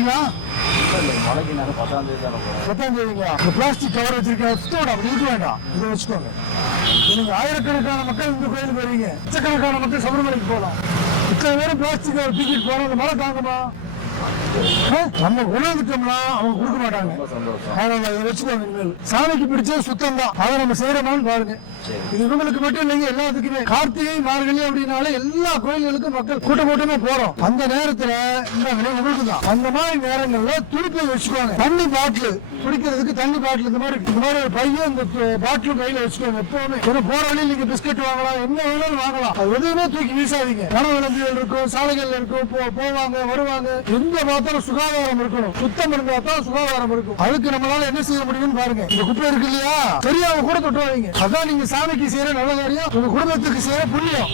போறீங்களா? மழைக்கு நாங்கள் 10ஆம் தேதி தானே போகிறோம். 10ஆம் தேதிங்களா? இந்த பிளாஸ்டிக் கவர் வச்சிருக்க சுத்தோட அப்படி இருக்க வேண்டாம், இதை வச்சுக்கோங்க. நீங்க ஆயிரக்கணக்கான மக்கள் இந்த கோயிலுக்கு வருவீங்க, லட்சக்கணக்கான மக்கள் சபரிமலைக்கு போகலாம். இத்தனை பேரும் பிளாஸ்டிக் கவர் தூக்கிட்டு போனா அந்த மழை தாங்குமா? நம்ம உணர்ந்துட்டோம்னா அவங்க கொடுக்க மாட்டாங்க. வச்சுக்கோங்க. இனிமேல் சாமிக்கு பிடிச்சது சுத்தம் தான், அதை நம்ம செய்யறோமான்னு பாருங்க. இது இவங்களுக்கு மட்டும் இல்லைங்க, எல்லாத்துக்குமே. கார்த்திகை மார்கழி அப்படின்னாலே எல்லா கோயில்களுக்கும் மக்கள் கூட்டமே போறோம். அந்த நேரத்துல இந்த உங்களுக்கு தான். அந்த மாதிரி நேரங்கள்ல துணிப்பை வச்சுக்கோங்க. தண்ணி பாட்டில் குடிக்கிறதுக்கு தண்ணி பாட்டில் இந்த மாதிரி ஒரு பையன் இந்த பாட்டில் கையில வச்சுக்கோங்க எப்பவுமே. போற வழியில் நீங்க பிஸ்கட் வாங்கலாம், என்ன வேணாலும் வாங்கலாம். அது எதுவுமே தூக்கி வீசாதீங்க. வன விலங்குகள் இருக்கும், சாலைகள் இருக்கும், போவாங்க வருவாங்க. எந்த பார்த்தாலும் சுகாதாரம் இருக்கணும், சுத்தம் இருந்தா தான் சுகாதாரம் இருக்கும். அதுக்கு நம்மளால என்ன செய்ய முடியும்னு பாருங்க. இந்த குப்பை இருக்கு இல்லையா, தெரியாம கூட தொட்டுவாங்க. அதான் நீங்க சாமிக்கு செய்யற நல்ல காரியம், உங்க குடும்பத்துக்கு செய்யற புண்ணியம்.